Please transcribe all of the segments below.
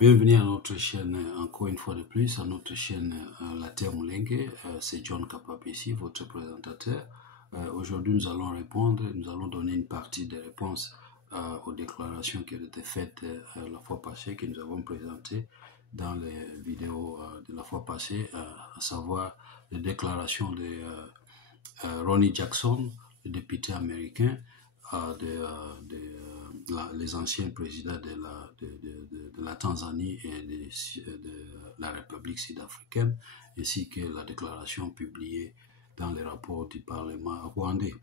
Bienvenue à notre chaîne, encore une fois de plus, à notre chaîne La Terre Moulengue. C'est John Kapap ici, votre présentateur. Aujourd'hui, nous allons donner une partie des réponses aux déclarations qui ont été faites la fois passée, que nous avons présentées dans les vidéos de la fois passée, à savoir les déclarations de Ronny Jackson, le député américain, les anciens présidents de la Tanzanie et de la République sud-africaine, ainsi que la déclaration publiée dans les rapports du Parlement rwandais.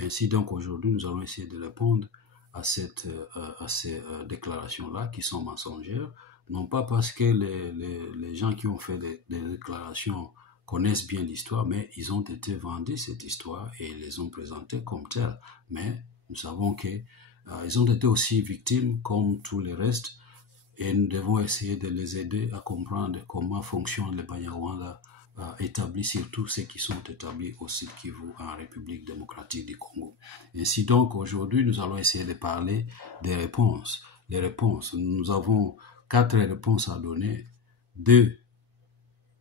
Ainsi donc aujourd'hui nous allons essayer de répondre à ces déclarations-là qui sont mensongères, non pas parce que les gens qui ont fait des déclarations connaissent bien l'histoire, mais ils ont été vendus cette histoire et ils les ont présentées comme telles. Mais nous savons qu'ils ont été aussi victimes comme tous les restes et nous devons essayer de les aider à comprendre comment fonctionne le Banyarwanda établis, surtout ceux qui sont établis au Sud Kivu en République démocratique du Congo. Ainsi donc, aujourd'hui, nous allons essayer de parler des réponses. Les réponses, nous avons 4 réponses à donner, 2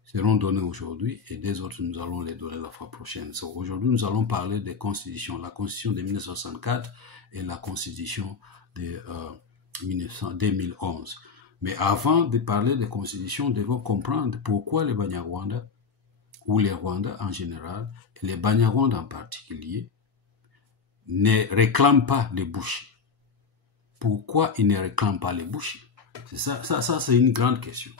seront données aujourd'hui et 2 autres, nous allons les donner la fois prochaine. Aujourd'hui, nous allons parler des constitutions, la constitution de 1964 et la constitution de 2011. Mais avant de parler des constitutions, nous devons comprendre pourquoi les Banyarwanda, ou les Rwandais en général, et les Banyarwanda en particulier, ne réclament pas les Bushi. Pourquoi ils ne réclament pas les Bushi? Ça c'est une grande question.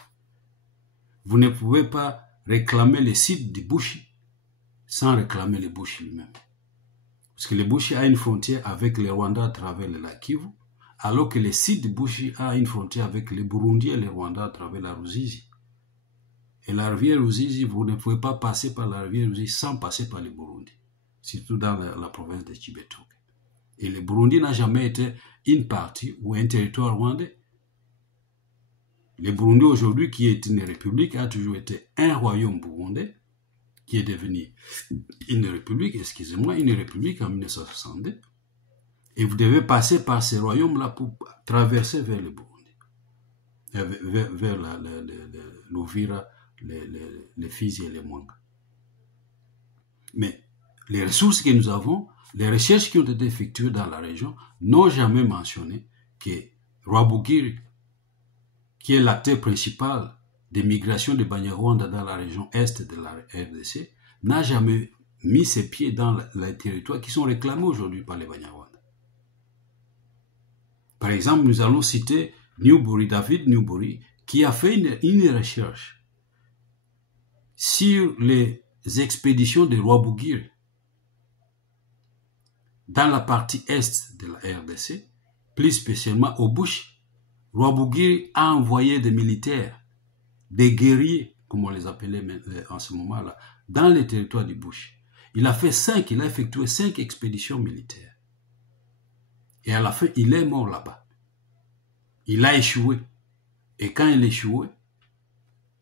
Vous ne pouvez pas réclamer les sites du Bushi sans réclamer les Bushi lui-même. Parce que le Bushi a une frontière avec les Rwandais à travers le lac Kivu, alors que le site du Bushi a une frontière avec les Burundis et les Rwandais à travers la Ruzizi. Et la rivière Ruzizi, vous ne pouvez pas passer par la rivière Ruzizi sans passer par les Burundis, surtout dans la province de Chibetoke. Et le Burundi n'a jamais été une partie ou un territoire rwandais. Le Burundi aujourd'hui, qui est une république, a toujours été un royaume burundais, qui est devenu une république, une république en 1962. Et vous devez passer par ces royaumes-là pour traverser vers le Burundi, vers l'Uvira, les Fizi et les Mwanga. Mais les ressources que nous avons, les recherches qui ont été effectuées dans la région, n'ont jamais mentionné que Rwabugiri, qui est l'acteur principal des migrations de Banyarwanda dans la région est de la RDC, n'a jamais mis ses pieds dans les territoires qui sont réclamés aujourd'hui par les Banyarwanda. Par exemple, nous allons citer David Newbury, qui a fait une recherche sur les expéditions de Rwabugiri dans la partie est de la RDC, plus spécialement au Bushi. Rwabugiri a envoyé des militaires, des guerriers, comme on les appelait en ce moment-là, dans les territoires du Bushi. Il a effectué 5 expéditions militaires. Et à la fin, il est mort là-bas. Il a échoué. Et quand il a échoué,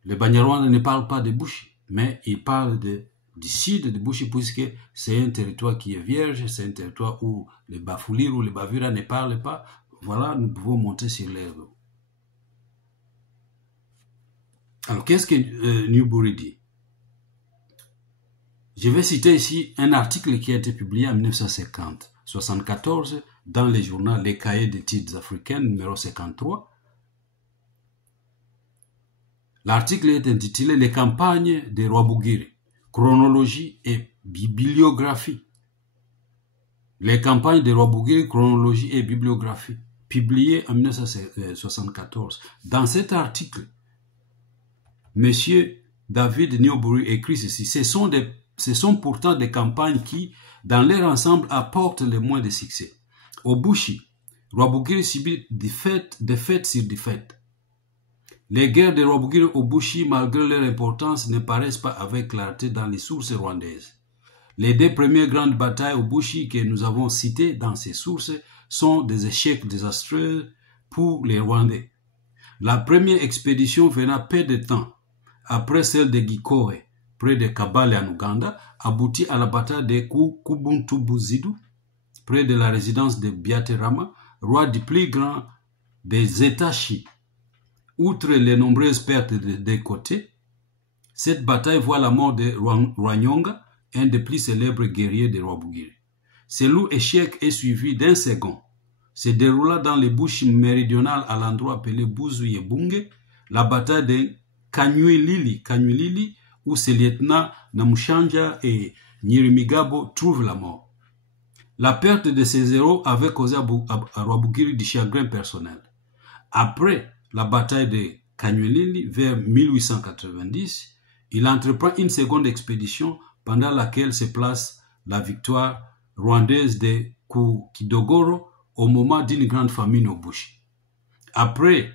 les Banyarwanda ne parlent pas de Bushi, mais ils parlent du sud de Bushi, puisque c'est un territoire qui est vierge, c'est un territoire où les Bafulir ou les Bavira ne parlent pas. Voilà, nous pouvons monter sur l'air d'eau. Alors, qu'est-ce que Newbury dit? Je vais citer ici un article qui a été publié en 1974 dans le journal Les Cahiers d'études africaines, numéro 53. L'article est intitulé « Les campagnes de Rwabugiri, chronologie et bibliographie ». Les campagnes de Rwabugiri, chronologie et bibliographie, publié en 1974. Dans cet article, M. David Newbury écrit ceci: ce sont pourtant des campagnes qui, dans leur ensemble, apportent le moins de succès. Au Bushi, Rwabugiri subit défaite sur défaite. Les guerres de Rwabugiri au Bushi, malgré leur importance, ne paraissent pas avec clarté dans les sources rwandaises. Les 2 premières grandes batailles au Bushi que nous avons citées dans ces sources sont des échecs désastreux pour les Rwandais. La première expédition venant peu de temps après celle de Gikore, près de Kabale en Ouganda, aboutit à la bataille de Kubuntubuzidu, près de la résidence de Biaterama, roi du plus grand des États Chi, outre les nombreuses pertes des côtés, cette bataille voit la mort de Rwanyonga, un des plus célèbres guerriers de Rwabugiri. Ce lourd échec est suivi d'un second. Se déroula dans les Bushi méridionales à l'endroit appelé Buzu-Yebunge, la bataille de Kanyuilili, où ses lieutenants Namushanja et Nyirimigabo trouvent la mort. La perte de ces héros avait causé à Rwabugiri du chagrin personnel. Après la bataille de Kanyuilili, vers 1890, il entreprend une seconde expédition pendant laquelle se place la victoire rwandaise de Kukidogoro au moment d'une grande famine au Bushi. Après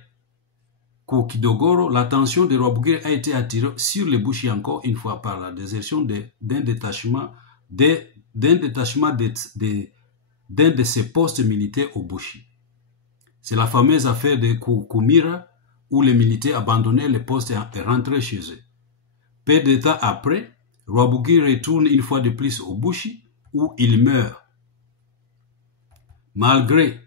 Kukidogoro, l'attention de Rwabugiri a été attirée sur les Bushi encore une fois par la désertion d'un détachement d'un de ses postes militaires au Bushi. C'est la fameuse affaire de Kukumira où les militaires abandonnaient les postes et rentraient chez eux. Peu de temps après, Rwabugiri retourne une fois de plus au Bushi où il meurt. Malgré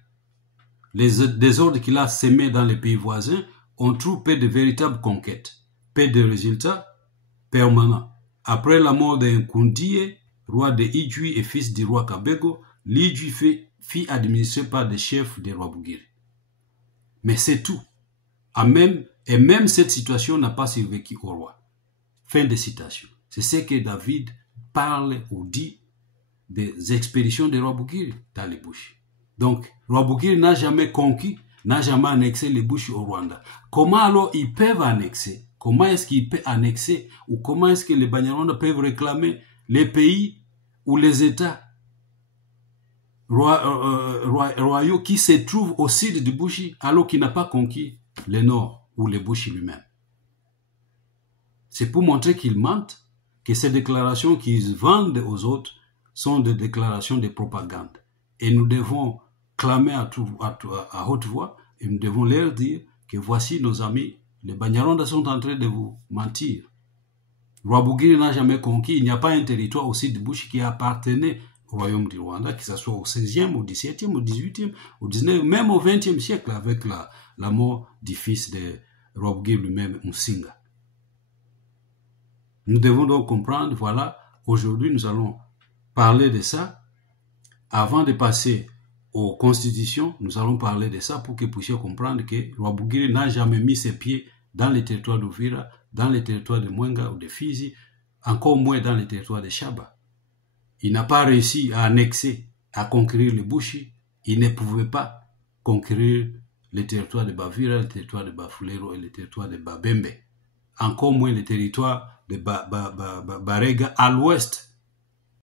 les désordres qu'il a sémés dans les pays voisins, on trouve peu de véritables conquêtes, peu de résultats permanents. Après la mort de Nkundiye, roi de Ijwi et fils du roi Kabego, l'Ijwi fit administrer par des chefs de Rwabugiri. Mais c'est tout. Et même cette situation n'a pas survécu au roi. Fin de citation. C'est ce que David parle ou dit des expéditions de Rwabugiri dans les Bushi. Donc, Rwabugiri n'a jamais conquis, n'a jamais annexé les Bushi au Rwanda. Comment alors ils peuvent annexer? Comment est-ce qu'ils peuvent annexer? Ou comment est-ce que les Banyarwanda peuvent réclamer les pays ou les États royaux qui se trouvent au sud du Bushi alors qu'il n'a pas conquis le nord ou les Bushi lui-même? C'est pour montrer qu'ils mentent, que ces déclarations qu'ils vendent aux autres sont des déclarations de propagande. Et nous devons clamer à haute voix et nous devons leur dire que voici nos amis, les Banyarwanda sont en train de vous mentir. Rwabugiri n'a jamais conquis, il n'y a pas un territoire au sud du Bushi qui appartenait au royaume du Rwanda, que ce soit au 16e, au 17e, au 18e, au 19e, même au 20e siècle avec la mort du fils de Rwabugiri lui-même, Musinga. Nous devons donc comprendre, voilà, aujourd'hui nous allons parler de ça. Avant de passer aux constitutions, nous allons parler de ça pour que vous puissiez comprendre que Rwabugiri n'a jamais mis ses pieds dans les territoires d'Uvira, dans les territoires de Mwenga ou de Fizi, encore moins dans les territoires de Shaba. Il n'a pas réussi à annexer, à conquérir les Bushi. Il ne pouvait pas conquérir les territoires de Bavira, les territoires de Bafulero et les territoires de Babembe. Encore moins les territoires de Barega à l'ouest